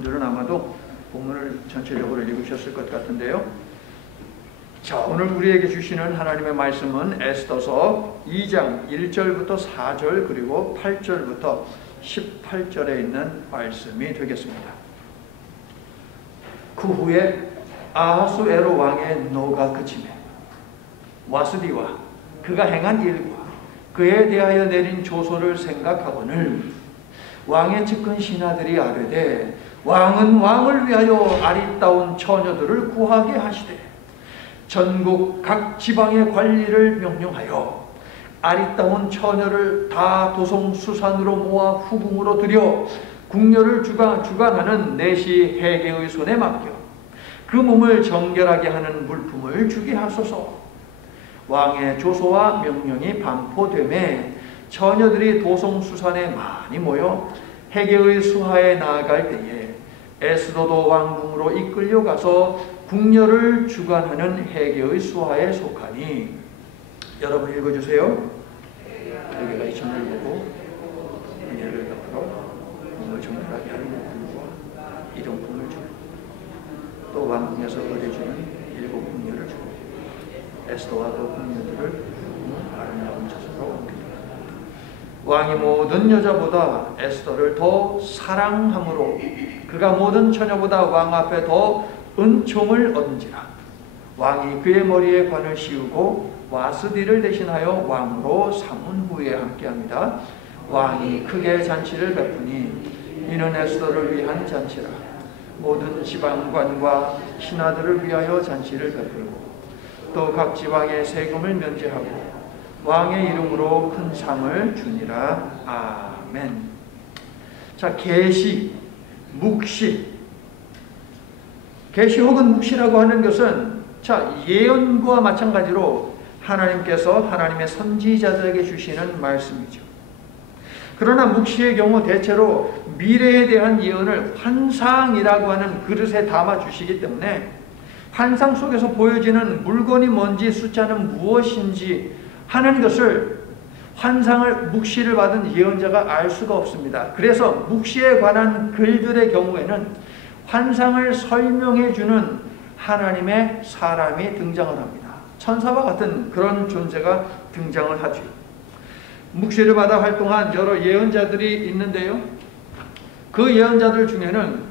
분들은 아마도 본문을 전체적으로 읽으셨을 것 같은데요. 자, 오늘 우리에게 주시는 하나님의 말씀은 에스더서 2장 1절부터 4절 그리고 8절부터 18절에 있는 말씀이 되겠습니다. 그 후에 아하수에로 왕의 노가 그치매 와스디와 그가 행한 일과 그에 대하여 내린 조서를 생각하거늘 왕의 측근 신하들이 아뢰되 왕은 왕을 위하여 아리따운 처녀들을 구하게 하시되 전국 각 지방의 관리를 명령하여 아리따운 처녀를 다 도성수산으로 모아 후궁으로 들여 궁녀를 주관하는 내시 해계의 손에 맡겨 그 몸을 정결하게 하는 물품을 주게 하소서. 왕의 조소와 명령이 반포되매 처녀들이 도성수산에 많이 모여 해계의 수하에 나아갈 때에 에스더도 왕궁으로 이끌려가서 궁녀를 주관하는 해계의 수하에 속하니. 여러분 읽어주세요. 해계가 이 천을 보고 궁녀를 덮으러 몸을 정결하게 하는 물품과 일용품을 주고 또 왕궁에서 거래주는 7 궁녀를 주고 에스더와 그 궁녀들을 아름다운 처소로 옮기더라. 왕이 모든 여자보다 에스더를 더 사랑함으로 그가 모든 처녀보다 왕 앞에 더 은총을 얻은지라. 왕이 그의 머리에 관을 씌우고 와스디를 대신하여 왕으로 삼은 후에 함께합니다. 왕이 크게 잔치를 베푸니 이는 에스더를 위한 잔치라. 모든 지방관과 신하들을 위하여 잔치를 베풀고 또 각 지방의 세금을 면제하고 왕의 이름으로 큰 상을 주니라. 아멘. 자, 계시, 묵시. 계시 혹은 묵시라고 하는 것은 자, 예언과 마찬가지로 하나님께서 하나님의 선지자들에게 주시는 말씀이죠. 그러나 묵시의 경우 대체로 미래에 대한 예언을 환상이라고 하는 그릇에 담아 주시기 때문에 환상 속에서 보여지는 물건이 뭔지 숫자는 무엇인지 하는 것을 환상을 묵시를 받은 예언자가 알 수가 없습니다. 그래서 묵시에 관한 글들의 경우에는 환상을 설명해 주는 하나님의 사람이 등장을 합니다. 천사와 같은 그런 존재가 등장을 하죠. 묵시를 받아 활동한 여러 예언자들이 있는데요. 그 예언자들 중에는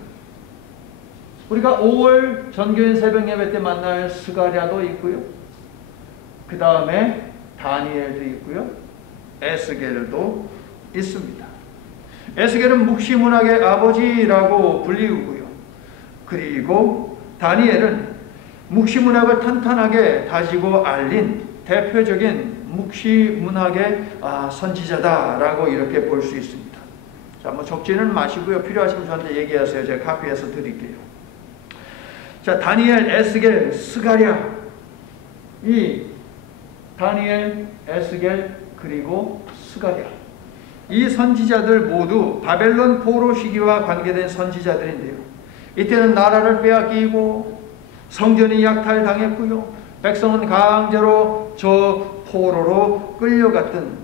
우리가 5월 전교인 새벽 예배 때 만날 스가랴도 있고요. 그 다음에 다니엘도 있고요. 에스겔도 있습니다. 에스겔은 묵시 문학의 아버지라고 불리우고요. 그리고 다니엘은 묵시 문학을 탄탄하게 다지고 알린 대표적인 묵시 문학의 선지자다라고 이렇게 볼 수 있습니다. 자, 뭐 적지는 마시고요. 필요하시면 저한테 얘기하세요. 제가 카피해서 드릴게요. 자, 다니엘, 에스겔, 스가랴. 이 다니엘, 에스겔, 그리고 스가랴. 이 선지자들 모두 바벨론 포로 시기와 관계된 선지자들인데요. 이때는 나라를 빼앗기고 성전이 약탈당했고요. 백성은 강제로 저 포로로 끌려갔던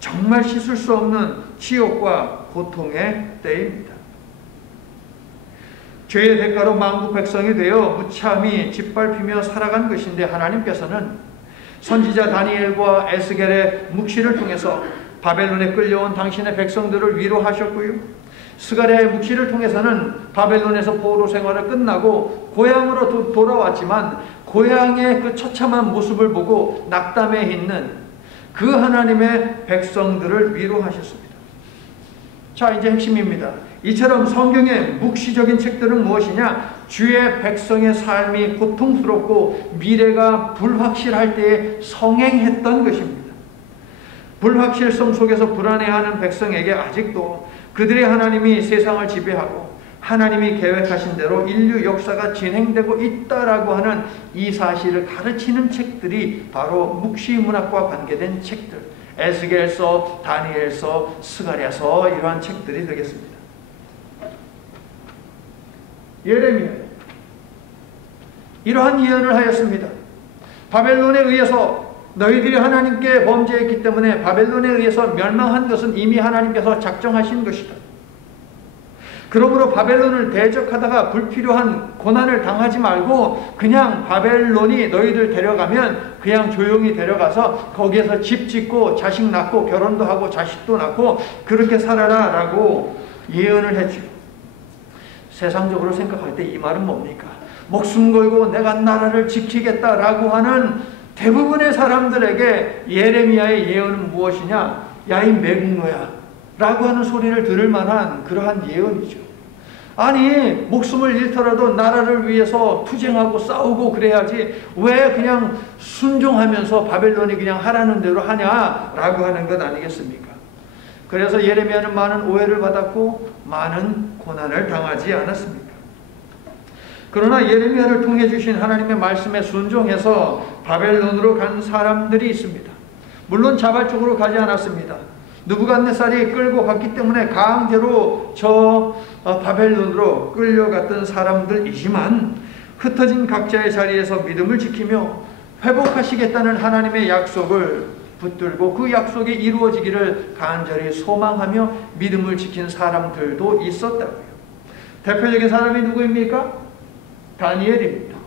정말 씻을 수 없는 치욕과 고통의 때입니다. 죄의 대가로 만국 백성이 되어 무참히 짓밟히며 살아간 것인데 하나님께서는 선지자 다니엘과 에스겔의 묵시를 통해서 바벨론에 끌려온 당신의 백성들을 위로하셨고요. 스가랴의 묵시를 통해서는 바벨론에서 포로 생활을 끝나고 고향으로 돌아왔지만 고향의 그 처참한 모습을 보고 낙담해 있는 그 하나님의 백성들을 위로하셨습니다. 자, 이제 핵심입니다. 이처럼 성경의 묵시적인 책들은 무엇이냐? 주의 백성의 삶이 고통스럽고 미래가 불확실할 때에 성행했던 것입니다. 불확실성 속에서 불안해하는 백성에게 아직도 그들의 하나님이 세상을 지배하고 하나님이 계획하신 대로 인류 역사가 진행되고 있다라고 하는 이 사실을 가르치는 책들이 바로 묵시 문학과 관계된 책들, 에스겔서, 다니엘서, 스가랴서, 이러한 책들이 되겠습니다. 예레미야 이러한 예언을 하였습니다. 바벨론에 의해서 너희들이 하나님께 범죄했기 때문에 바벨론에 의해서 멸망한 것은 이미 하나님께서 작정하신 것이다. 그러므로 바벨론을 대적하다가 불필요한 고난을 당하지 말고 그냥 바벨론이 너희들 데려가면 그냥 조용히 데려가서 거기에서 집 짓고 자식 낳고 결혼도 하고 자식도 낳고 그렇게 살아라 라고 예언을 했죠. 세상적으로 생각할 때 이 말은 뭡니까? 목숨 걸고 내가 나라를 지키겠다라고 하는 대부분의 사람들에게 예레미야의 예언은 무엇이냐? 야, 이 매국노야 라고 하는 소리를 들을 만한 그러한 예언이죠. 아니, 목숨을 잃더라도 나라를 위해서 투쟁하고 싸우고 그래야지 왜 그냥 순종하면서 바벨론이 그냥 하라는 대로 하냐라고 하는 것 아니겠습니까? 그래서 예레미야는 많은 오해를 받았고 많은 고난을 당하지 않았습니까? 그러나 예레미야를 통해 주신 하나님의 말씀에 순종해서 바벨론으로 간 사람들이 있습니다. 물론 자발적으로 가지 않았습니다. 느부갓네살이 끌고 갔기 때문에 강제로 바벨론으로 끌려갔던 사람들이지만 흩어진 각자의 자리에서 믿음을 지키며 회복하시겠다는 하나님의 약속을 붙들고 그 약속이 이루어지기를 간절히 소망하며 믿음을 지킨 사람들도 있었다고요. 대표적인 사람이 누구입니까? 다니엘입니다.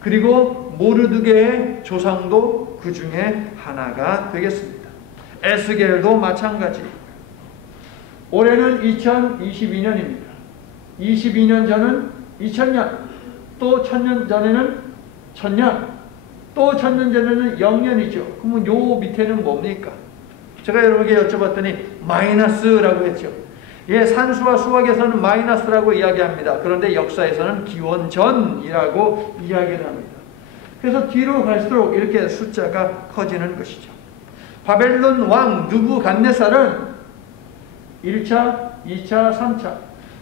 그리고 모르드게의 조상도 그 중에 하나가 되겠습니다. 에스겔도 마찬가지. 올해는 2022년입니다. 22년 전은 2000년, 또 1000년 전에는 1000년, 또 1000년 전에는 0년이죠. 그러면 요 밑에는 뭡니까? 제가 여러분에게 여쭤봤더니 마이너스라고 했죠. 예, 산수와 수학에서는 마이너스라고 이야기합니다. 그런데 역사에서는 기원전이라고 이야기를 합니다. 그래서 뒤로 갈수록 이렇게 숫자가 커지는 것이죠. 바벨론 왕 느부갓네살은 1차, 2차, 3차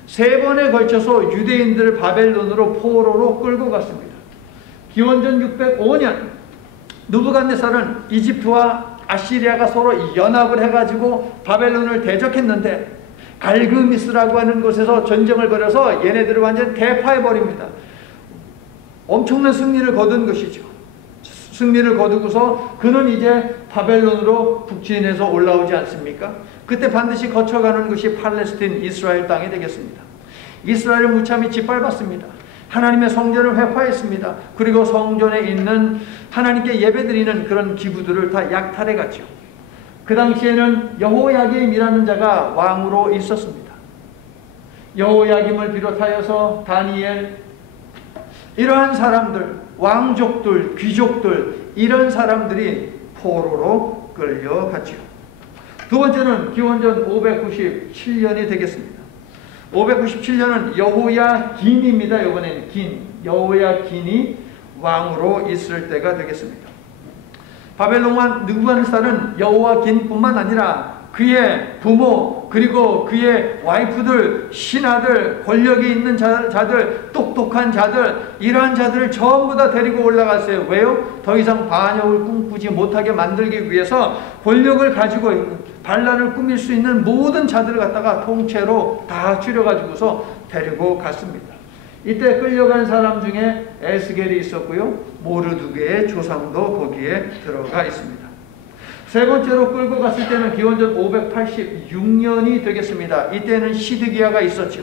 세 번에 걸쳐서 유대인들을 바벨론으로 포로로 끌고 갔습니다. 기원전 605년 느부갓네살은 이집트와 아시리아가 서로 연합을 해가지고 바벨론을 대적했는데 갈그미스라고 하는 곳에서 전쟁을 벌여서 얘네들을 완전 대파해버립니다. 엄청난 승리를 거둔 것이죠. 승리를 거두고서 그는 이제 바벨론으로 북진해서 올라오지 않습니까? 그때 반드시 거쳐가는 것이 팔레스틴, 이스라엘 땅이 되겠습니다. 이스라엘을 무참히 짓밟았습니다. 하나님의 성전을 회파했습니다. 그리고 성전에 있는 하나님께 예배드리는 그런 기구들을 다 약탈해갔죠. 그 당시에는 여호야김이라는 자가 왕으로 있었습니다. 여호야김을 비롯하여서 다니엘, 이러한 사람들, 왕족들, 귀족들, 이런 사람들이 포로로 끌려갔죠. 두 번째는 기원전 597년이 되겠습니다. 597년은 여호야긴입니다. 이번에는 여호야긴이 왕으로 있을 때가 되겠습니다. 바벨론 왕 느부갓네살은 여호야긴뿐만 아니라 그의 부모 그리고 그의 와이프들, 신하들, 권력이 있는 자들, 똑똑한 자들, 이러한 자들을 전부 다 데리고 올라갔어요. 왜요? 더 이상 반역을 꿈꾸지 못하게 만들기 위해서 권력을 가지고 있는, 반란을 꾸밀 수 있는 모든 자들을 갖다가 통째로 다 줄여가지고서 데리고 갔습니다. 이때 끌려간 사람 중에 에스겔이 있었고요. 모르드게의 조상도 거기에 들어가 있습니다. 세 번째로 끌고 갔을 때는 기원전 586년이 되겠습니다. 이때는 시드기야가 있었죠.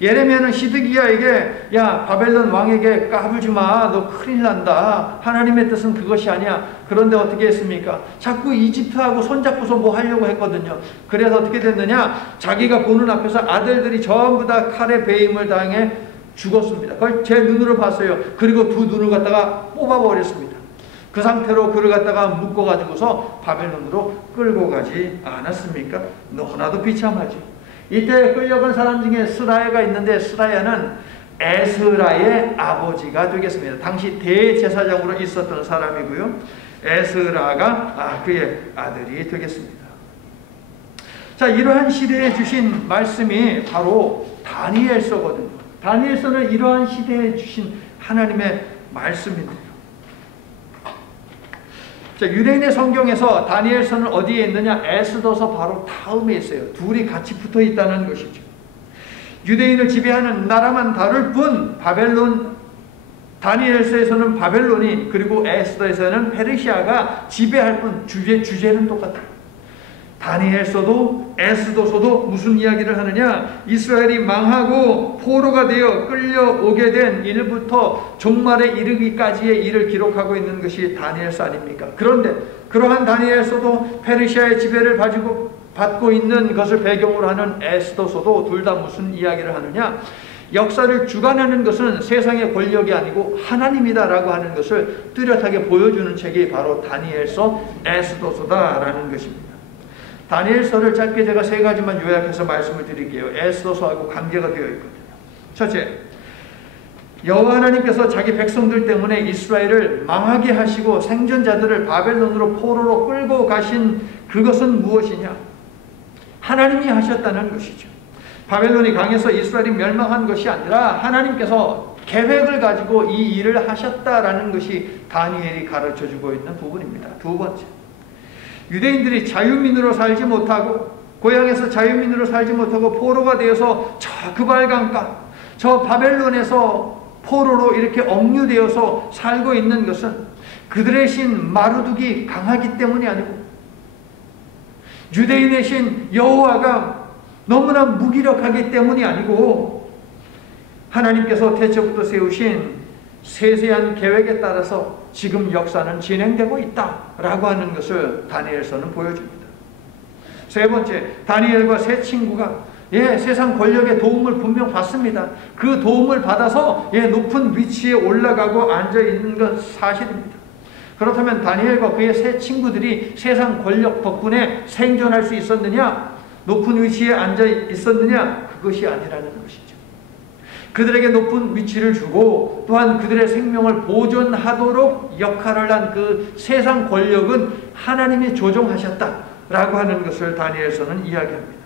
예레미야는 시드기야에게 야, 바벨론 왕에게 까불지 마. 너 큰일 난다. 하나님의 뜻은 그것이 아니야. 그런데 어떻게 했습니까? 자꾸 이집트하고 손잡고서 뭐 하려고 했거든요. 그래서 어떻게 됐느냐? 자기가 보는 앞에서 아들들이 전부 다 칼에 베임을 당해 죽었습니다. 그걸 제 눈으로 봤어요. 그리고 두 눈을 갖다가 뽑아버렸습니다. 그 상태로 그를 갖다가 묶어가지고서 바벨론으로 끌고 가지 않았습니까? 너무나도 비참하죠. 이때 끌려간 사람 중에 스라야가 있는데 스라야는 에스라의 아버지가 되겠습니다. 당시 대제사장으로 있었던 사람이고요. 에스라가 그의 아들이 되겠습니다. 자, 이러한 시대에 주신 말씀이 바로 다니엘서거든요. 다니엘서는 이러한 시대에 주신 하나님의 말씀인데요. 자, 유대인의 성경에서 다니엘서는 어디에 있느냐? 에스더서 바로 다음에 있어요. 둘이 같이 붙어 있다는 것이죠. 유대인을 지배하는 나라만 다를 뿐 바벨론, 다니엘서에서는 바벨론이, 그리고 에스더에서는 페르시아가 지배할 뿐 주제는 똑같아요. 다니엘서도 에스더서도 무슨 이야기를 하느냐? 이스라엘이 망하고 포로가 되어 끌려오게 된 일부터 종말에 이르기까지의 일을 기록하고 있는 것이 다니엘서 아닙니까? 그런데 그러한 다니엘서도 페르시아의 지배를 받고 있는 것을 배경으로 하는 에스더서도 둘 다 무슨 이야기를 하느냐? 역사를 주관하는 것은 세상의 권력이 아니고 하나님이다라고 하는 것을 뚜렷하게 보여주는 책이 바로 다니엘서, 에스더서다라는 것입니다. 다니엘서를 짧게 제가 세 가지만 요약해서 말씀을 드릴게요. 에스더서하고 관계가 되어 있거든요. 첫째, 여호와 하나님께서 자기 백성들 때문에 이스라엘을 망하게 하시고 생존자들을 바벨론으로 포로로 끌고 가신 그것은 무엇이냐? 하나님이 하셨다는 것이죠. 바벨론이 강해서 이스라엘이 멸망한 것이 아니라 하나님께서 계획을 가지고 이 일을 하셨다라는 것이 다니엘이 가르쳐주고 있는 부분입니다. 두 번째, 유대인들이 자유민으로 살지 못하고 고향에서 자유민으로 살지 못하고 포로가 되어서 저 그발강가 저 바벨론에서 포로로 이렇게 억류되어서 살고 있는 것은 그들의 신 마르둑이 강하기 때문이 아니고 유대인의 신 여호와가 너무나 무기력하기 때문이 아니고 하나님께서 태초부터 세우신 세세한 계획에 따라서 지금 역사는 진행되고 있다라고 하는 것을 다니엘서는 보여줍니다. 세 번째, 다니엘과 세 친구가 세상 권력의 도움을 분명 받습니다. 그 도움을 받아서 높은 위치에 올라가고 앉아있는 건 사실입니다. 그렇다면 다니엘과 그의 세 친구들이 세상 권력 덕분에 생존할 수 있었느냐? 높은 위치에 앉아 있었느냐? 그것이 아니라는 것이죠. 그들에게 높은 위치를 주고 또한 그들의 생명을 보존하도록 역할을 한 그 세상 권력은 하나님이 조종하셨다라고 하는 것을 다니엘서는 이야기합니다.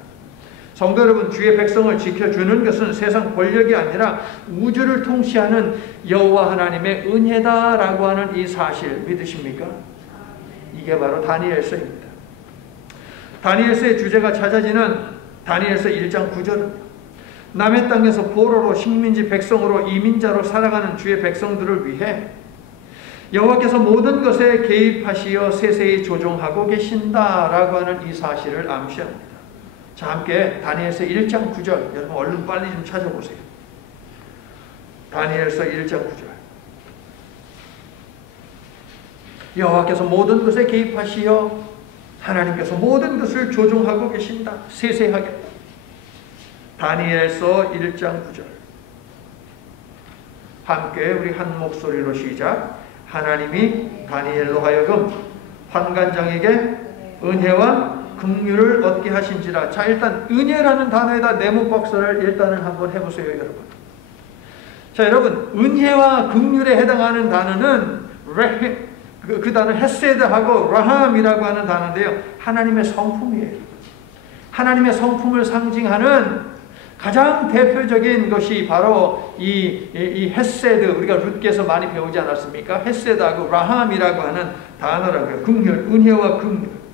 성도 여러분, 주의 백성을 지켜주는 것은 세상 권력이 아니라 우주를 통치하는 여호와 하나님의 은혜다라고 하는 이 사실 믿으십니까? 이게 바로 다니엘서입니다. 다니엘서의 주제가 찾아지는 다니엘서 1장 9절입니다. 남의 땅에서 포로로 식민지 백성으로 이민자로 살아가는 주의 백성들을 위해 여호와께서 모든 것에 개입하시어 세세히 조종하고 계신다라고 하는 이 사실을 암시합니다. 자, 함께 다니엘서 1장 9절, 여러분 얼른 빨리 좀 찾아보세요. 다니엘서 1장 9절. 여호와께서 모든 것에 개입하시어 하나님께서 모든 것을 조종하고 계신다. 세세하게. 다니엘서 1장 9절. 함께 우리 한 목소리로 시작. 하나님이 다니엘로 하여금 환관장에게 은혜와 긍휼을 얻게 하신지라. 자, 일단 은혜라는 단어에다 네모박사를 일단은 한번 해보세요, 여러분. 자, 여러분, 은혜와 긍휼에 해당하는 단어는 그 단어 헤세드하고 라함이라고 하는 단어인데요, 하나님의 성품이에요. 하나님의 성품을 상징하는 가장 대표적인 것이 바로 이 헤세드, 우리가 룻께서 많이 배우지 않았습니까? 헤세드하고 라함이라고 하는 단어라고요. 긍휼, 은혜와 긍휼.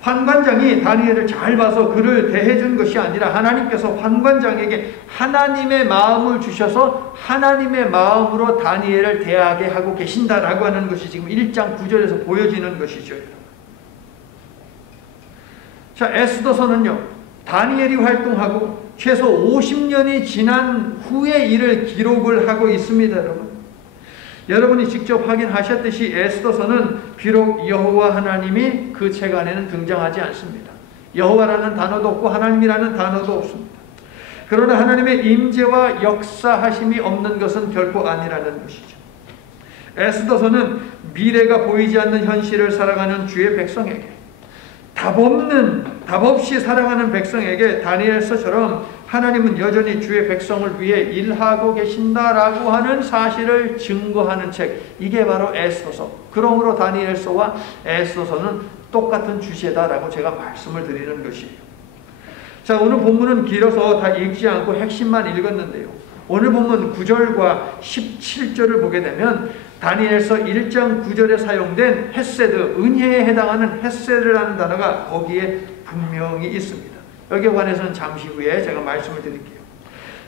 환관장이 다니엘을 잘 봐서 그를 대해준 것이 아니라 하나님께서 환관장에게 하나님의 마음을 주셔서 하나님의 마음으로 다니엘을 대하게 하고 계신다라고 하는 것이 지금 1장 9절에서 보여지는 것이죠. 자, 에스더서는요, 다니엘이 활동하고 최소 50년이 지난 후의 일을 기록을 하고 있습니다, 여러분. 여러분이 직접 확인하셨듯이 에스더서는 비록 여호와 하나님이 그 책 안에는 등장하지 않습니다. 여호와라는 단어도 없고 하나님이라는 단어도 없습니다. 그러나 하나님의 임재와 역사하심이 없는 것은 결코 아니라는 것이죠. 에스더서는 미래가 보이지 않는 현실을 살아가는 주의 백성에게, 답 없이 살아가는 백성에게 다니엘서처럼 하나님은 여전히 주의 백성을 위해 일하고 계신다라고 하는 사실을 증거하는 책, 이게 바로 에스더서. 그러므로 다니엘서와 에스더서는 똑같은 주제다라고 제가 말씀을 드리는 것이에요. 자, 오늘 본문은 길어서 다 읽지 않고 핵심만 읽었는데요, 오늘 본문 9절과 17절을 보게 되면 다니엘서 1장 9절에 사용된 헤세드, 은혜에 해당하는 헤세드라는 단어가 거기에 분명히 있습니다. 여기에 관해서는 잠시 후에 제가 말씀을 드릴게요.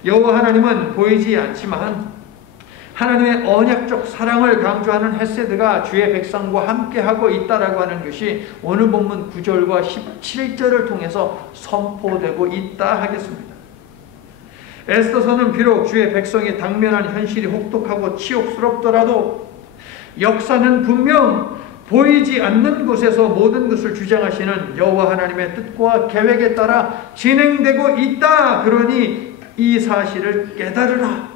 여호와 하나님은 보이지 않지만 하나님의 언약적 사랑을 강조하는 헤세드가 주의 백성과 함께하고 있다라고 하는 것이 오늘 본문 9절과 17절을 통해서 선포되고 있다 하겠습니다. 에스더서는 비록 주의 백성이 당면한 현실이 혹독하고 치욕스럽더라도 역사는 분명 보이지 않는 곳에서 모든 것을 주장하시는 여호와 하나님의 뜻과 계획에 따라 진행되고 있다. 그러니 이 사실을 깨달으라.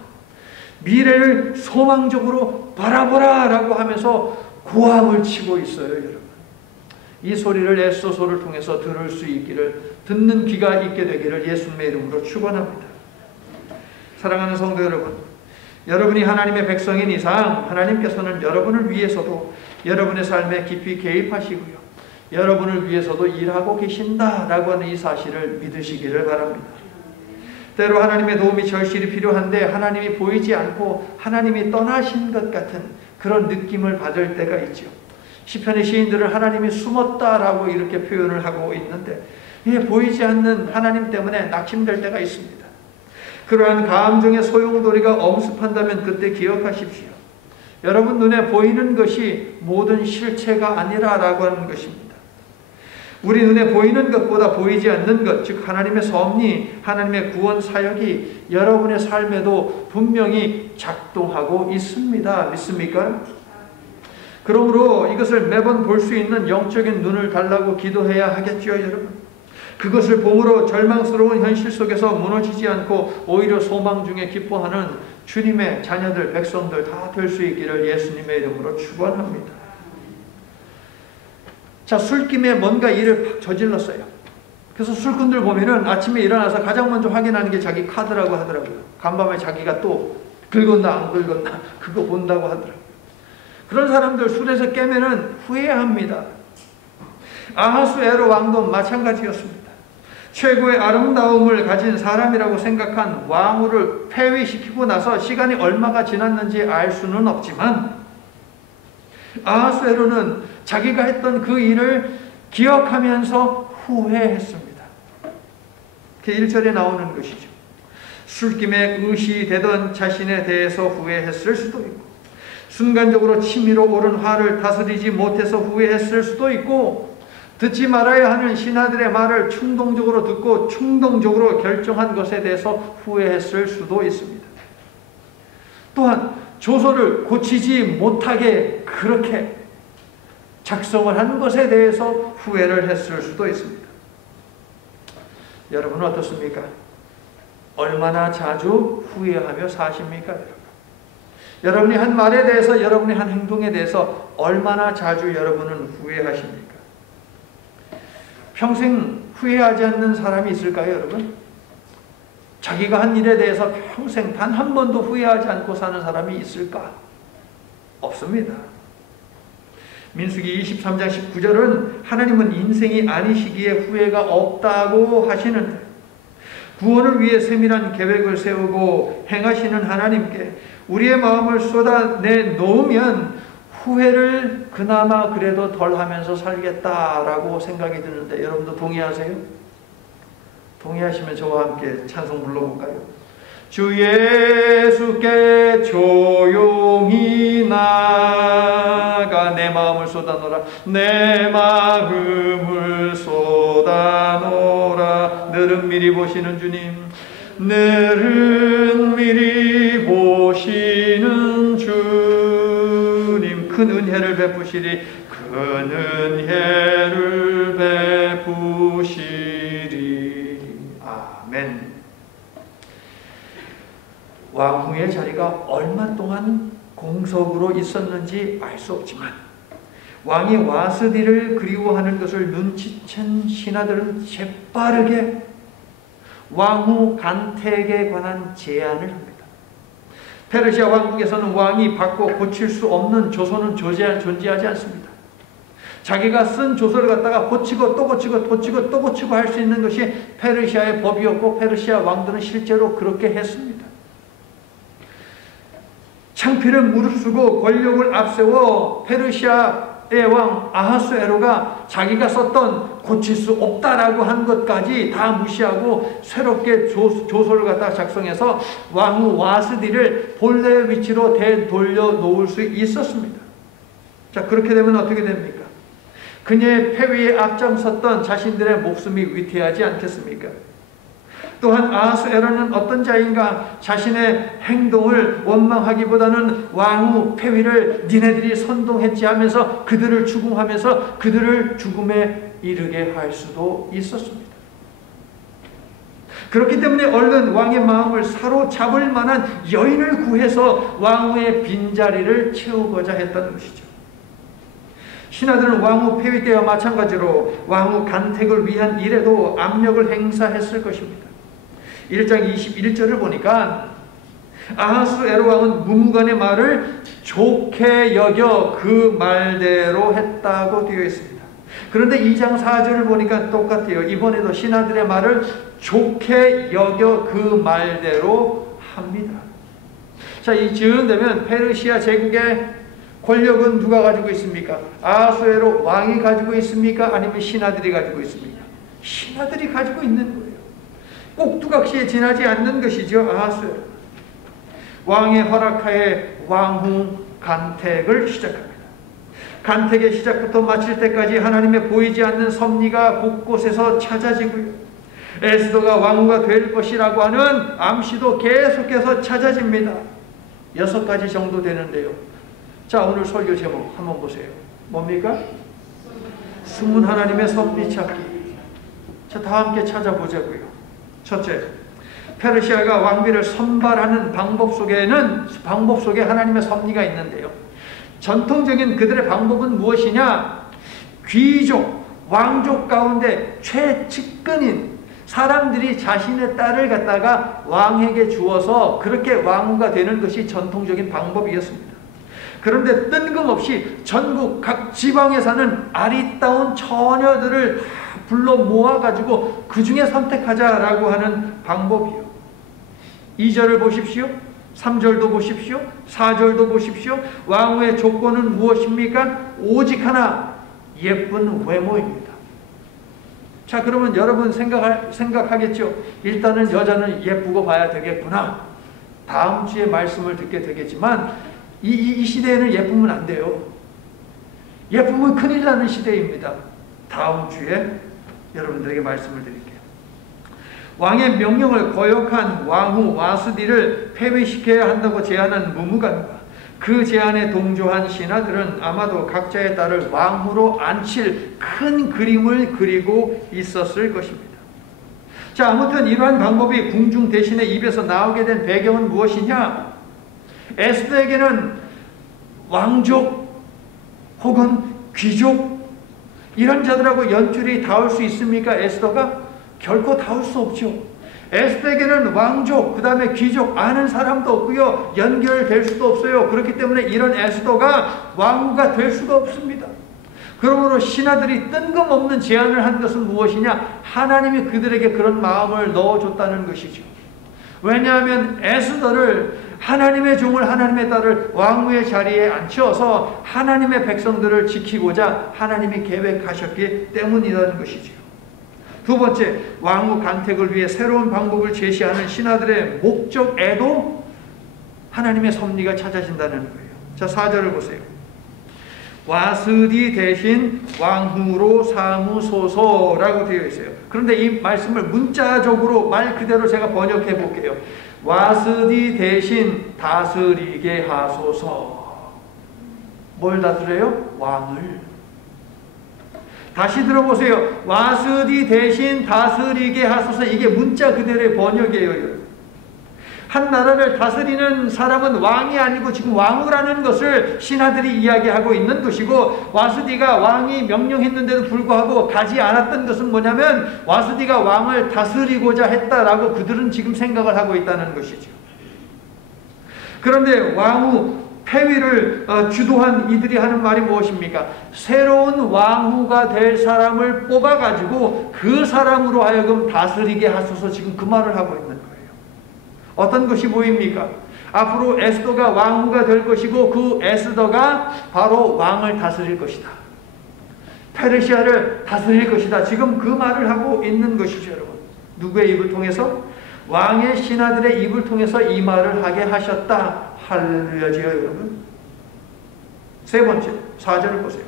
미래를 소망적으로 바라보라 라고 하면서 고함을 치고 있어요. 여러분, 이 소리를 에스더서를 통해서 들을 수 있기를, 듣는 귀가 있게 되기를 예수님의 이름으로 축원합니다. 사랑하는 성도 여러분, 여러분이 하나님의 백성인 이상 하나님께서는 여러분을 위해서도 여러분의 삶에 깊이 개입하시고요, 여러분을 위해서도 일하고 계신다라고 하는 이 사실을 믿으시기를 바랍니다. 때로 하나님의 도움이 절실히 필요한데 하나님이 보이지 않고 하나님이 떠나신 것 같은 그런 느낌을 받을 때가 있죠. 시편의 시인들은 하나님이 숨었다라고 이렇게 표현을 하고 있는데, 보이지 않는 하나님 때문에 낙심될 때가 있습니다. 그러한 감정의 소용돌이가 엄습한다면 그때 기억하십시오. 여러분 눈에 보이는 것이 모든 실체가 아니라라고 하는 것입니다. 우리 눈에 보이는 것보다 보이지 않는 것, 즉 하나님의 섭리, 하나님의 구원 사역이 여러분의 삶에도 분명히 작동하고 있습니다. 믿습니까? 그러므로 이것을 매번 볼 수 있는 영적인 눈을 달라고 기도해야 하겠죠, 여러분. 그것을 봄으로 절망스러운 현실 속에서 무너지지 않고 오히려 소망 중에 기뻐하는 주님의 자녀들, 백성들 다 될 수 있기를 예수님의 이름으로 축원합니다. 자, 술김에 뭔가 일을 저질렀어요. 그래서 술꾼들 보면은 아침에 일어나서 가장 먼저 확인하는 게 자기 카드라고 하더라고요. 간밤에 자기가 또 긁었나 안 긁었나 그거 본다고 하더라고요. 그런 사람들 술에서 깨면은 후회합니다. 아하수에로 왕도 마찬가지였습니다. 최고의 아름다움을 가진 사람이라고 생각한 왕후를 폐위시키고 나서 시간이 얼마가 지났는지 알 수는 없지만 아하수에로는 자기가 했던 그 일을 기억하면서 후회했습니다. 그 1절에 나오는 것이죠. 술김에 의시되던 자신에 대해서 후회했을 수도 있고, 순간적으로 치밀어 오른 화를 다스리지 못해서 후회했을 수도 있고, 듣지 말아야 하는 신하들의 말을 충동적으로 듣고 충동적으로 결정한 것에 대해서 후회했을 수도 있습니다. 또한 조서를 고치지 못하게 그렇게 작성을 한 것에 대해서 후회를 했을 수도 있습니다. 여러분은 어떻습니까? 얼마나 자주 후회하며 사십니까? 여러분이 한 말에 대해서, 여러분이 한 행동에 대해서 얼마나 자주 여러분은 후회하십니까? 평생 후회하지 않는 사람이 있을까요, 여러분? 자기가 한 일에 대해서 평생 단 한 번도 후회하지 않고 사는 사람이 있을까? 없습니다. 민수기 23장 19절은 하나님은 인생이 아니시기에 후회가 없다고 하시는데, 구원을 위해 세밀한 계획을 세우고 행하시는 하나님께 우리의 마음을 쏟아내 놓으면 후회를 그나마 그래도 덜 하면서 살겠다라고 생각이 드는데, 여러분도 동의하세요? 동의하시면 저와 함께 찬송 불러볼까요? 주 예수께 조용히 나가 내 마음을 쏟아놓으라, 내 마음을 쏟아놓으라. 늘은 미리 보시는 주님, 늘은 미리 보시는 주님, 큰 은혜를 베푸시리, 큰 은혜를 베푸시리. 아멘. 왕후의 자리가 얼마 동안 공석으로 있었는지 알 수 없지만 왕이 와스디를 그리워하는 것을 눈치챈 신하들은 재빠르게 왕후 간택에 관한 제안을 합니다. 페르시아 왕국에서는 왕이 바꿔 고칠 수 없는 조서는 존재하지 않습니다. 자기가 쓴 조서를 갖다가 고치고 또 고치고 고치고 또 고치고 할 수 있는 것이 페르시아의 법이었고, 페르시아 왕들은 실제로 그렇게 했습니다. 창피를 무릅쓰고 권력을 앞세워 페르시아 유다의 왕 아하수에로가 자기가 썼던 고칠 수 없다라고 한 것까지 다 무시하고 새롭게 조서를 갖다 작성해서 왕후 와스디를 본래의 위치로 되돌려 놓을 수 있었습니다. 자, 그렇게 되면 어떻게 됩니까? 그녀의 폐위에 앞장섰던 자신들의 목숨이 위태하지 않겠습니까? 또한 아하수에로는 어떤 자인가 자신의 행동을 원망하기보다는 왕후 폐위를 니네들이 선동했지 하면서 그들을 추궁하면서 그들을 죽음에 이르게 할 수도 있었습니다. 그렇기 때문에 얼른 왕의 마음을 사로잡을 만한 여인을 구해서 왕후의 빈자리를 채우고자 했던 것이죠. 신하들은 왕후 폐위 때와 마찬가지로 왕후 간택을 위한 일에도 압력을 행사했을 것입니다. 1장 21절을 보니까 아하수에로 왕은 무무간의 말을 좋게 여겨 그 말대로 했다고 되어 있습니다. 그런데 2장 4절을 보니까 똑같아요. 이번에도 신하들의 말을 좋게 여겨 그 말대로 합니다. 자, 이 즈음 되면 페르시아 제국의 권력은 누가 가지고 있습니까? 아하수에로 왕이 가지고 있습니까? 아니면 신하들이 가지고 있습니까? 신하들이 가지고 있는 거예요. 꼭두각시에 지나지 않는 것이죠. 아하수에로 왕의 허락하에 왕후 간택을 시작합니다. 간택의 시작부터 마칠 때까지 하나님의 보이지 않는 섭리가 곳곳에서 찾아지고요. 에스더가 왕후가 될 것이라고 하는 암시도 계속해서 찾아집니다. 6가지 정도 되는데요. 자, 오늘 설교 제목 한번 보세요. 뭡니까? 숨은 하나님의 섭리 찾기. 자, 다 함께 찾아보자고요. 첫째, 페르시아가 왕비를 선발하는 방법 속에 하나님의 섭리가 있는데요. 전통적인 그들의 방법은 무엇이냐? 귀족, 왕족 가운데 최측근인 사람들이 자신의 딸을 갖다가 왕에게 주어서 그렇게 왕후가 되는 것이 전통적인 방법이었습니다. 그런데 뜬금없이 전국 각 지방에 사는 아리따운 처녀들을 불러 모아가지고 그 중에 선택하자라고 하는 방법이요. 2절을 보십시오. 3절도 보십시오. 4절도 보십시오. 왕후의 조건은 무엇입니까? 오직 하나, 예쁜 외모입니다. 자, 그러면 여러분 생각하겠죠. 일단은 여자는 예쁘고 봐야 되겠구나. 다음 주에 말씀을 듣게 되겠지만 이 시대에는 예쁘면 안 돼요. 예쁘면 큰일 나는 시대입니다. 다음 주에 여러분들에게 말씀을 드릴게요. 왕의 명령을 거역한 왕후 와스디를 폐위시켜야 한다고 제안한 무무간과 그 제안에 동조한 신하들은 아마도 각자의 딸을 왕후로 앉힐 큰 그림을 그리고 있었을 것입니다. 자, 아무튼 이러한 방법이 궁중 대신의 입에서 나오게 된 배경은 무엇이냐? 에스더에게는 왕족 혹은 귀족 이런 자들하고 연줄이 닿을 수 있습니까? 에스더가? 결코 닿을 수 없죠. 에스더에게는 왕족, 그 다음에 귀족 아는 사람도 없고요. 연결될 수도 없어요. 그렇기 때문에 이런 에스더가 왕후가 될 수가 없습니다. 그러므로 신하들이 뜬금없는 제안을 한 것은 무엇이냐? 하나님이 그들에게 그런 마음을 넣어줬다는 것이죠. 왜냐하면 에스더를 하나님의 종을 하나님의 딸을 왕후의 자리에 앉혀서 하나님의 백성들을 지키고자 하나님이 계획하셨기 때문이라는 것이죠. 두 번째, 왕후 간택을 위해 새로운 방법을 제시하는 신하들의 목적에도 하나님의 섭리가 찾아진다는 거예요. 자, 4절을 보세요. 와스디 대신 왕후로 삼으소서라고 되어 있어요. 그런데 이 말씀을 문자적으로 말 그대로 제가 번역해 볼게요. 와스디 대신 다스리게 하소서. 뭘 다스려요? 왕을. 다시 들어보세요. 와스디 대신 다스리게 하소서. 이게 문자 그대로의 번역이에요. 한 나라를 다스리는 사람은 왕이 아니고 지금 왕후라는 것을 신하들이 이야기하고 있는 것이고, 와스디가 왕이 명령했는데도 불구하고 가지 않았던 것은 뭐냐면 와스디가 왕을 다스리고자 했다라고 그들은 지금 생각을 하고 있다는 것이죠. 그런데 왕후 폐위를 주도한 이들이 하는 말이 무엇입니까? 새로운 왕후가 될 사람을 뽑아가지고 그 사람으로 하여금 다스리게 하소서. 지금 그 말을 하고 있는 거예요. 어떤 것이 보입니까? 앞으로 에스더가 왕후가 될 것이고 그 에스더가 바로 왕을 다스릴 것이다. 페르시아를 다스릴 것이다. 지금 그 말을 하고 있는 것이죠, 여러분. 누구의 입을 통해서? 왕의 신하들의 입을 통해서 이 말을 하게 하셨다. 할렐루야지요, 여러분. 세 번째, 4절을 보세요.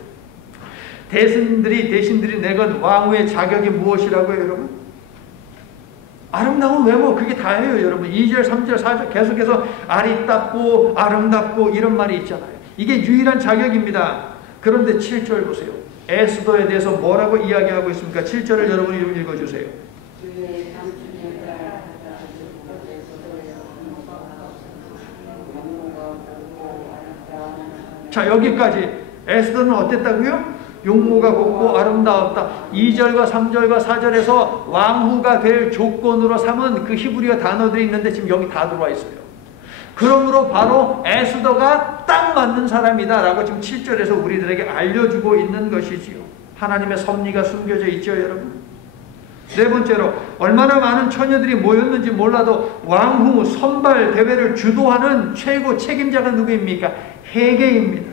대신들이 내건 왕후의 자격이 무엇이라고요, 여러분? 아름다운 외모, 그게 다예요, 여러분. 2절, 3절, 4절 계속해서 아리답고 아름답고 이런 말이 있잖아요. 이게 유일한 자격입니다. 그런데 7절 보세요. 에스더에 대해서 뭐라고 이야기하고 있습니까? 7절을 여러분이 좀 읽어주세요. 자, 여기까지 에스더는 어땠다고요? 용모가 곱고 아름다웠다. 2절과 3절과 4절에서 왕후가 될 조건으로 삼은 그 히브리어 단어들이 있는데 지금 여기 다 들어와 있어요. 그러므로 바로 에스더가 딱 맞는 사람이다 라고 지금 7절에서 우리들에게 알려주고 있는 것이지요. 하나님의 섭리가 숨겨져 있죠, 여러분. 네 번째로, 얼마나 많은 처녀들이 모였는지 몰라도 왕후 선발 대회를 주도하는 최고 책임자가 누구입니까? 헤게입니다.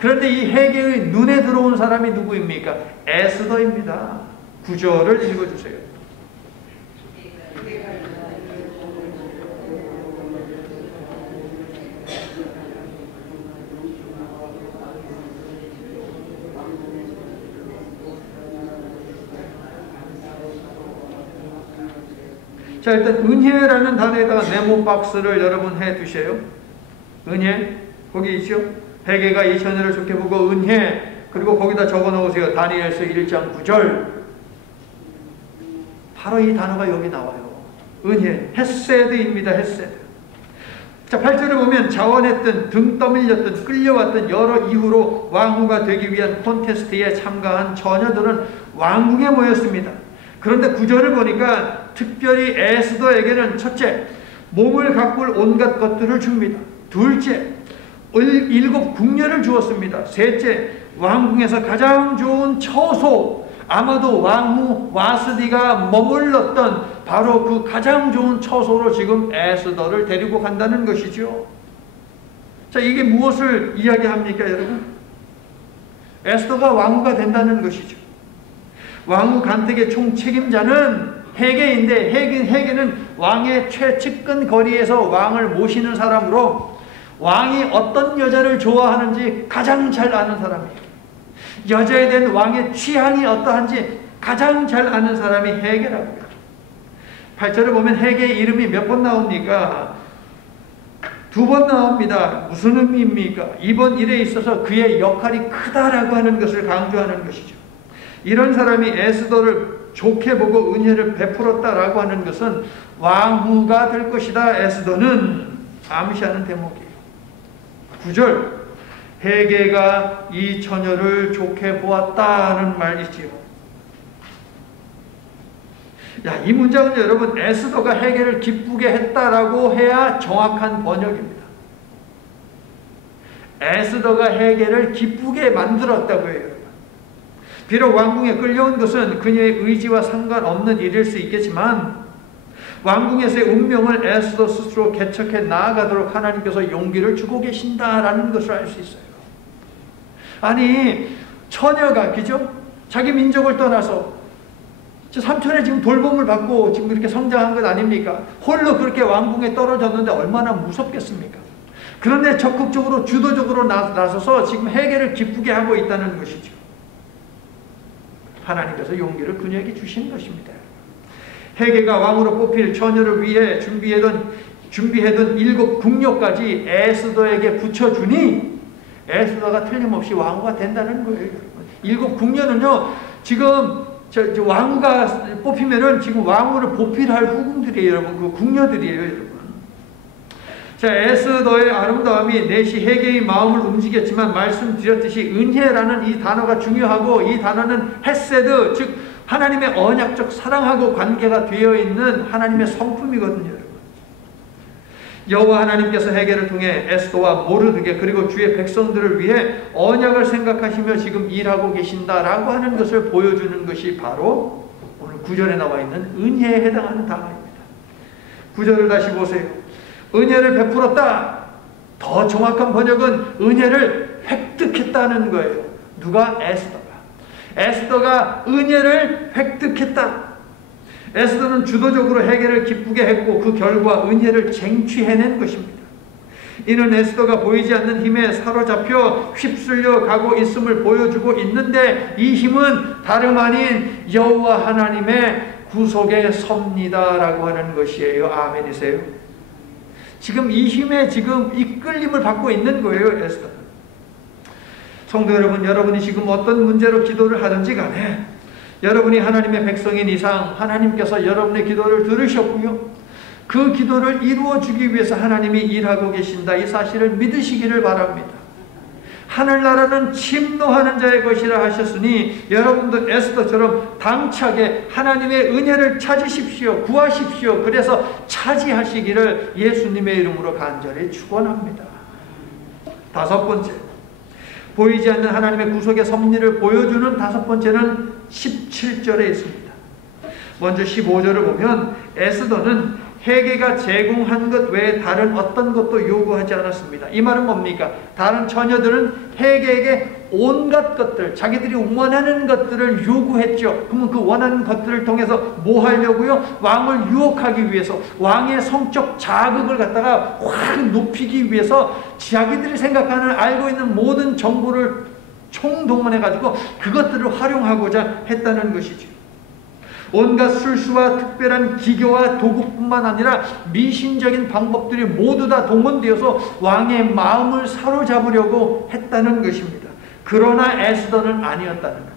그런데 이 헤게의 눈에 들어온 사람이 누구입니까? 에스더입니다. 9절을 읽어주세요. 자, 일단 은혜라는 단어에다가 네모 박스를 여러분 해 두세요. 은혜, 거기 있죠? 헤게가 이 처녀를 좋게 보고 은혜, 그리고 거기다 적어 놓으세요. 다니엘서 1장 9절. 바로 이 단어가 여기 나와요. 은혜, 헤세드입니다. 헤세드. 자, 8절에 보면 자원했던, 등 떠밀렸던, 끌려왔던 여러 이유로 왕후가 되기 위한 콘테스트에 참가한 처녀들은 왕궁에 모였습니다. 그런데 9절을 보니까 특별히 에스더에게는 첫째, 몸을 가꿀 온갖 것들을 줍니다. 둘째, 7 궁녀를 주었습니다. 셋째, 왕궁에서 가장 좋은 처소, 아마도 왕후 와스디가 머물렀던 바로 그 가장 좋은 처소로 지금 에스더를 데리고 간다는 것이죠. 자, 이게 무엇을 이야기합니까, 여러분? 에스더가 왕후가 된다는 것이죠. 왕후 간택의 총책임자는 헤게인데 헤게는 왕의 최측근 거리에서 왕을 모시는 사람으로 왕이 어떤 여자를 좋아하는지 가장 잘 아는 사람이에요. 여자에 대한 왕의 취향이 어떠한지 가장 잘 아는 사람이 헤게라고요. 8절을 보면 헤게의 이름이 몇 번 나옵니까? 2번 나옵니다. 무슨 의미입니까? 이번 일에 있어서 그의 역할이 크다라고 하는 것을 강조하는 것이죠. 이런 사람이 에스더를 좋게 보고 은혜를 베풀었다라고 하는 것은 왕후가 될 것이다. 에스더는 암시하는 대목이에요. 9절, 헤게가 이 처녀를 좋게 보았다는 말이지요. 야, 이 문장은 여러분 에스더가 헤게를 기쁘게 했다라고 해야 정확한 번역입니다. 에스더가 헤게를 기쁘게 만들었다고 해요. 비록 왕궁에 끌려온 것은 그녀의 의지와 상관없는 일일 수 있겠지만 왕궁에서의 운명을 에스더 스스로 개척해 나아가도록 하나님께서 용기를 주고 계신다라는 것을 알 수 있어요. 아니, 처녀가, 그죠? 자기 민족을 떠나서 삼촌의 지금 돌봄을 받고 지금 그렇게 성장한 것 아닙니까? 홀로 그렇게 왕궁에 떨어졌는데 얼마나 무섭겠습니까? 그런데 적극적으로 주도적으로 나서서 지금 헤게를 기쁘게 하고 있다는 것이죠. 하나님께서 용기를 그녀에게 주신 것입니다. 헤게가 왕으로 뽑힐 처녀를 위해 준비해둔 7 궁녀까지 에스더에게 붙여주니 에스더가 틀림없이 왕후가 된다는 거예요. 7 궁녀는요, 지금 왕후가 뽑히면은 지금 왕후를 보필할 후궁들이에요, 여러분. 그 궁녀들이에요, 여러분. 자, 에스더의 아름다움이 내시 헤게의 마음을 움직였지만 말씀드렸듯이 은혜라는 이 단어가 중요하고 이 단어는 헤세드, 즉 하나님의 언약적 사랑하고 관계가 되어 있는 하나님의 성품이거든요, 여러분. 여호와 하나님께서 헤게를 통해 에스더와 모르드게 그리고 주의 백성들을 위해 언약을 생각하시며 지금 일하고 계신다라고 하는 것을 보여주는 것이 바로 오늘 9절에 나와 있는 은혜에 해당하는 단어입니다. 9절을 다시 보세요. 은혜를 베풀었다. 더 정확한 번역은 은혜를 획득했다는 거예요. 누가? 에스더가 은혜를 획득했다. 에스더는 주도적으로 헤게를 기쁘게 했고 그 결과 은혜를 쟁취해낸 것입니다. 이는 에스더가 보이지 않는 힘에 사로잡혀 휩쓸려 가고 있음을 보여주고 있는데 이 힘은 다름 아닌 여호와 하나님의 구속의 섭니다라고 하는 것이에요. 아멘이세요? 지금 이 힘에 지금 이끌림을 받고 있는 거예요. 에스더. 성도 여러분, 여러분이 지금 어떤 문제로 기도를 하든지 간에 여러분이 하나님의 백성인 이상 하나님께서 여러분의 기도를 들으셨고요. 그 기도를 이루어주기 위해서 하나님이 일하고 계신다. 이 사실을 믿으시기를 바랍니다. 하늘나라는 침노하는 자의 것이라 하셨으니 여러분도 에스더처럼 당차게 하나님의 은혜를 찾으십시오. 구하십시오. 그래서 차지하시기를 예수님의 이름으로 간절히 축원합니다. 다섯 번째, 보이지 않는 하나님의 구속의 섭리를 보여주는 다섯 번째는 17절에 있습니다. 먼저 15절을 보면 에스더는 헤게가 제공한 것 외에 다른 어떤 것도 요구하지 않았습니다. 이 말은 뭡니까? 다른 처녀들은 헤게에게 온갖 것들, 자기들이 원하는 것들을 요구했죠. 그러면 그 원하는 것들을 통해서 뭐 하려고요? 왕을 유혹하기 위해서, 왕의 성적 자극을 갖다가 확 높이기 위해서 자기들이 생각하는, 알고 있는 모든 정보를 총동원해가지고 그것들을 활용하고자 했다는 것이죠. 온갖 술수와 특별한 기교와 도구뿐만 아니라 미신적인 방법들이 모두 다 동원되어서 왕의 마음을 사로잡으려고 했다는 것입니다. 그러나 에스더는 아니었다는 거예요.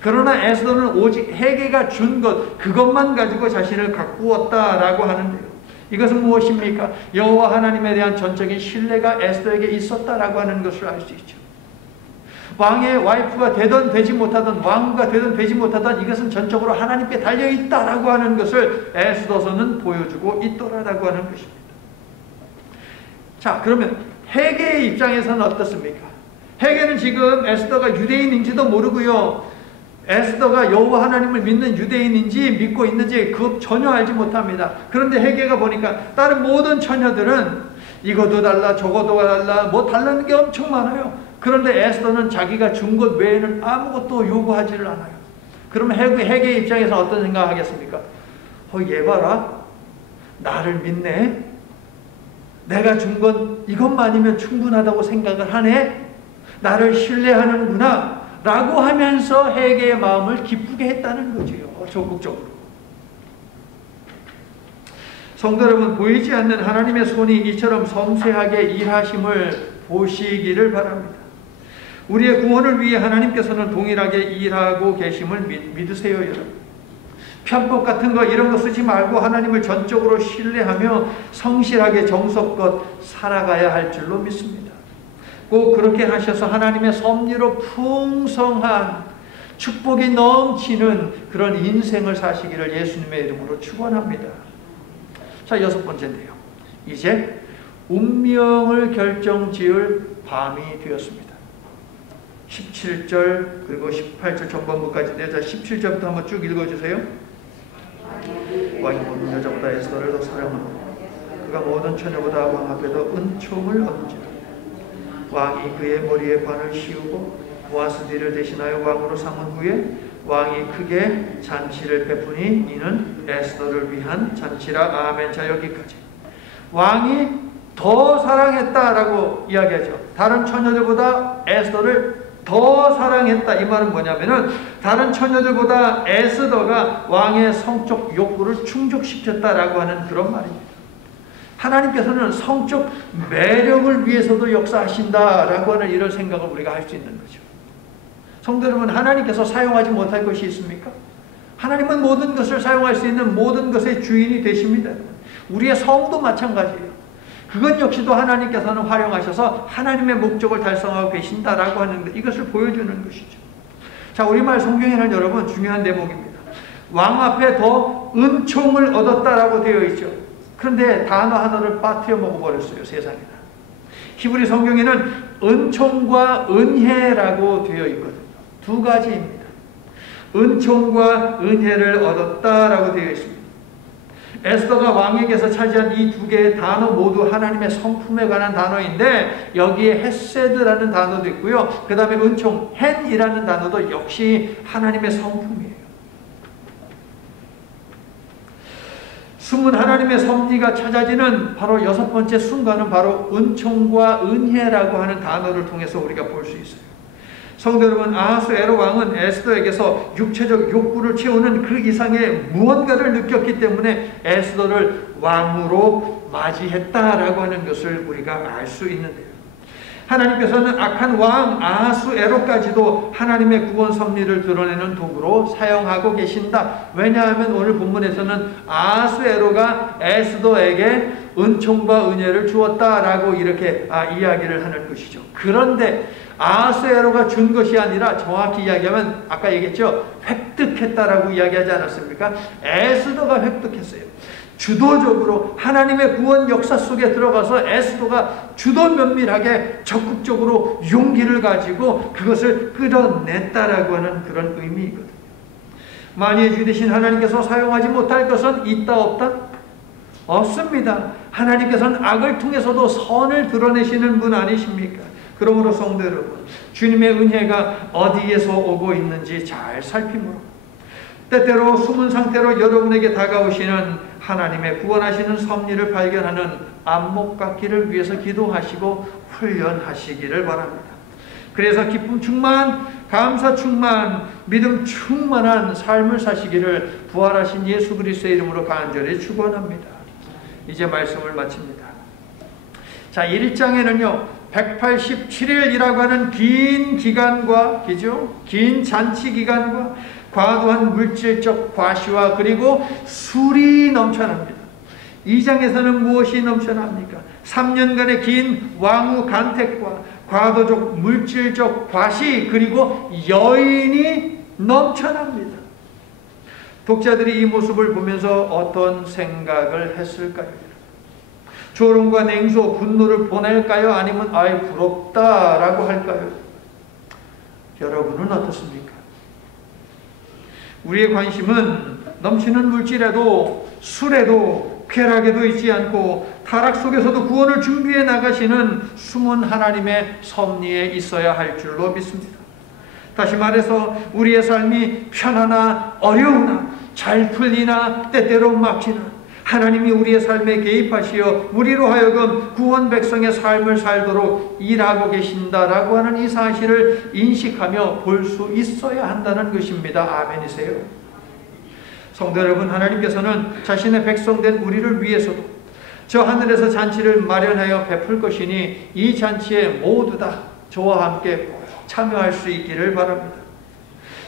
그러나 에스더는 오직 헤게가 준 것, 그것만 가지고 자신을 가꾸었다라고 하는데요. 이것은 무엇입니까? 여호와 하나님에 대한 전적인 신뢰가 에스더에게 있었다라고 하는 것을 알 수 있죠. 왕의 와이프가 되든 되지 못하든, 왕후가 되든 되지 못하든 이것은 전적으로 하나님께 달려있다라고 하는 것을 에스더서는 보여주고 있더라라고 하는 것입니다. 자, 그러면 헤게의 입장에서는 어떻습니까? 헤게는 지금 에스더가 유대인인지도 모르고요, 에스더가 여호와 하나님을 믿는 유대인인지 믿고 있는지 그것 전혀 알지 못합니다. 그런데 헤게가 보니까 다른 모든 처녀들은 이것도 달라 저것도 달라 뭐 달라는 게 엄청 많아요. 그런데 에스더는 자기가 준 것 외에는 아무것도 요구하지를 않아요. 그러면 헤게의 입장에서 어떤 생각하겠습니까? 얘 봐라, 나를 믿네, 내가 준 건 이것만이면 충분하다고 생각을 하네, 나를 신뢰하는구나 라고 하면서 헤게의 마음을 기쁘게 했다는 거지요. 적극적으로. 성도 여러분, 보이지 않는 하나님의 손이 이처럼 섬세하게 일하심을 보시기를 바랍니다. 우리의 구원을 위해 하나님께서는 동일하게 일하고 계심을 믿으세요, 여러분. 편법 같은 거 이런 거 쓰지 말고 하나님을 전적으로 신뢰하며 성실하게 정성껏 살아가야 할 줄로 믿습니다. 꼭 그렇게 하셔서 하나님의 섭리로 풍성한 축복이 넘치는 그런 인생을 사시기를 예수님의 이름으로 축원합니다. 자, 여섯 번째인데요. 이제 운명을 결정지을 밤이 되었습니다. 17절 그리고 18절 전반부까지인데요. 자, 17절부터 한번 쭉 읽어주세요. 왕이 모든 여자보다 에스더를 더 사랑하고 그가 모든 처녀보다 왕 앞에도 은총을 얻은지라. 왕이 그의 머리에 관을 씌우고 보아스디를 대신하여 왕으로 삼은 후에 왕이 크게 잔치를 베푸니 이는 에스더를 위한 잔치라. 아멘. 자, 여기까지. 왕이 더 사랑했다라고 이야기하죠. 다른 처녀들보다 에스더를 더 사랑했다. 이 말은 뭐냐면은 다른 처녀들보다 에스더가 왕의 성적 욕구를 충족시켰다라고 하는 그런 말입니다. 하나님께서는 성적 매력을 위해서도 역사하신다라고 하는 이런 생각을 우리가 할 수 있는 거죠. 성도 여러분, 하나님께서 사용하지 못할 것이 있습니까? 하나님은 모든 것을 사용할 수 있는 모든 것의 주인이 되십니다. 우리의 성도 마찬가지예요. 그것 역시도 하나님께서는 활용하셔서 하나님의 목적을 달성하고 계신다라고 하는 것, 이것을 보여주는 것이죠. 자, 우리말 성경에는 여러분 중요한 대목입니다. 왕 앞에 더 은총을 얻었다라고 되어 있죠. 그런데 단어 하나를 빠뜨려 먹어버렸어요, 세상에나. 히브리 성경에는 은총과 은혜라고 되어 있거든요. 두 가지입니다. 은총과 은혜를 얻었다라고 되어 있습니다. 에스더가 왕에게서 차지한 이 두 개의 단어 모두 하나님의 성품에 관한 단어인데 여기에 헤세드라는 단어도 있고요. 그 다음에 은총, 헨이라는 단어도 역시 하나님의 성품이에요. 숨은 하나님의 섭리가 찾아지는 바로 여섯 번째 순간은 바로 은총과 은혜라고 하는 단어를 통해서 우리가 볼 수 있어요. 성도 여러분, 아하수에로 왕은 에스더에게서 육체적 욕구를 채우는 그 이상의 무언가를 느꼈기 때문에 에스더를 왕으로 맞이했다라고 하는 것을 우리가 알 수 있는데요. 하나님께서는 악한 왕 아하수에로까지도 하나님의 구원 섭리를 드러내는 도구로 사용하고 계신다. 왜냐하면 오늘 본문에서는 아하수에로가 에스더에게 은총과 은혜를 주었다라고 이렇게 이야기를 하는 것이죠. 그런데 아하수에로가 준 것이 아니라 정확히 이야기하면 아까 얘기했죠. 획득했다라고 이야기하지 않았습니까? 에스더가 획득했어요. 주도적으로 하나님의 구원 역사 속에 들어가서 에스더가 주도 면밀하게 적극적으로 용기를 가지고 그것을 끌어냈다라고 하는 그런 의미이거든요. 만유의 주 되신 하나님께서 사용하지 못할 것은 있다 없다? 없습니다. 하나님께서는 악을 통해서도 선을 드러내시는 분 아니십니까? 그러므로 성도 여러분, 주님의 은혜가 어디에서 오고 있는지 잘 살피므로 때때로 숨은 상태로 여러분에게 다가오시는 하나님의 구원하시는 섭리를 발견하는 안목 갖기를 위해서 기도하시고 훈련하시기를 바랍니다. 그래서 기쁨 충만, 감사 충만, 믿음 충만한 삶을 사시기를 부활하신 예수 그리스도의 이름으로 간절히 축원합니다. 이제 말씀을 마칩니다. 자, 1장에는요 187일이라고 하는 긴 기간과 긴 잔치 기간과 과도한 물질적 과시와 그리고 술이 넘쳐납니다. 2장에서는 무엇이 넘쳐납니까? 3년간의 긴 왕후 간택과 과도적 물질적 과시 그리고 여인이 넘쳐납니다. 독자들이 이 모습을 보면서 어떤 생각을 했을까요? 조롱과 냉소, 분노를 보낼까요? 아니면 아이 부럽다라고 할까요? 여러분은 어떻습니까? 우리의 관심은 넘치는 물질에도 술에도 쾌락에도 있지 않고 타락 속에서도 구원을 준비해 나가시는 숨은 하나님의 섭리에 있어야 할 줄로 믿습니다. 다시 말해서 우리의 삶이 편하나 어려우나 잘 풀리나 때때로 막히나 하나님이 우리의 삶에 개입하시어 우리로 하여금 구원 백성의 삶을 살도록 일하고 계신다라고 하는 이 사실을 인식하며 볼 수 있어야 한다는 것입니다. 아멘이세요? 성도 여러분, 하나님께서는 자신의 백성된 우리를 위해서도 저 하늘에서 잔치를 마련하여 베풀 것이니 이 잔치에 모두 다 저와 함께 참여할 수 있기를 바랍니다.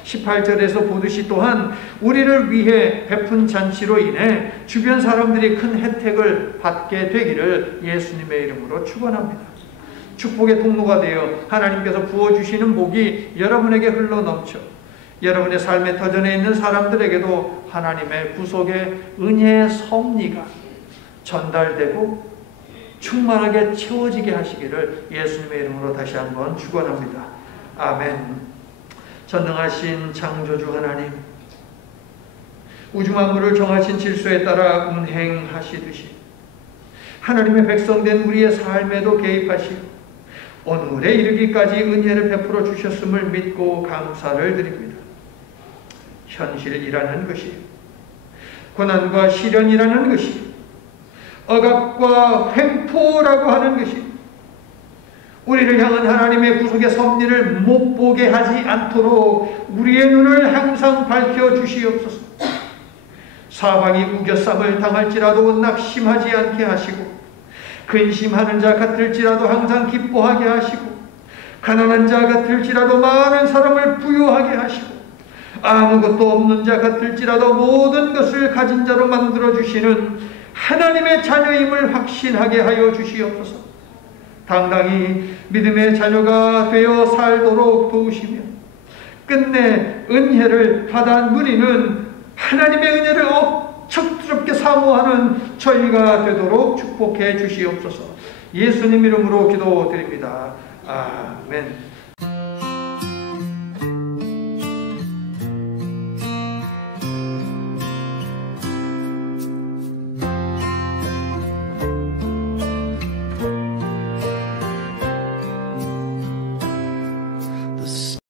18절에서 보듯이 또한 우리를 위해 베푼 잔치로 인해 주변 사람들이 큰 혜택을 받게 되기를 예수님의 이름으로 축원합니다. 축복의 통로가 되어 하나님께서 부어주시는 복이 여러분에게 흘러넘쳐 여러분의 삶의 터전에 있는 사람들에게도 하나님의 구속의 은혜의 섭리가 전달되고 충만하게 채워지게 하시기를 예수님의 이름으로 다시 한번 축원합니다. 아멘. 전능하신 창조주 하나님, 우주 만물을 정하신 질서에 따라 운행하시듯이 하나님의 백성된 우리의 삶에도 개입하시고 오늘에 이르기까지 은혜를 베풀어 주셨음을 믿고 감사를 드립니다. 현실이라는 것이, 고난과 시련이라는 것이, 억압과 횡포라고 하는 것이 우리를 향한 하나님의 구속의 섭리를 못 보게 하지 않도록 우리의 눈을 항상 밝혀주시옵소서. 사방이 우겨쌈을 당할지라도 낙심하지 않게 하시고 근심하는 자 같을지라도 항상 기뻐하게 하시고 가난한 자 같을지라도 많은 사람을 부유하게 하시고 아무것도 없는 자 같을지라도 모든 것을 가진 자로 만들어주시는 하나님의 자녀임을 확신하게 하여 주시옵소서. 당당히 믿음의 자녀가 되어 살도록 도우시며 끝내 은혜를 받아 누리는 하나님의 은혜를 억척스럽게 사모하는 저희가 되도록 축복해 주시옵소서. 예수님 이름으로 기도드립니다. 아멘.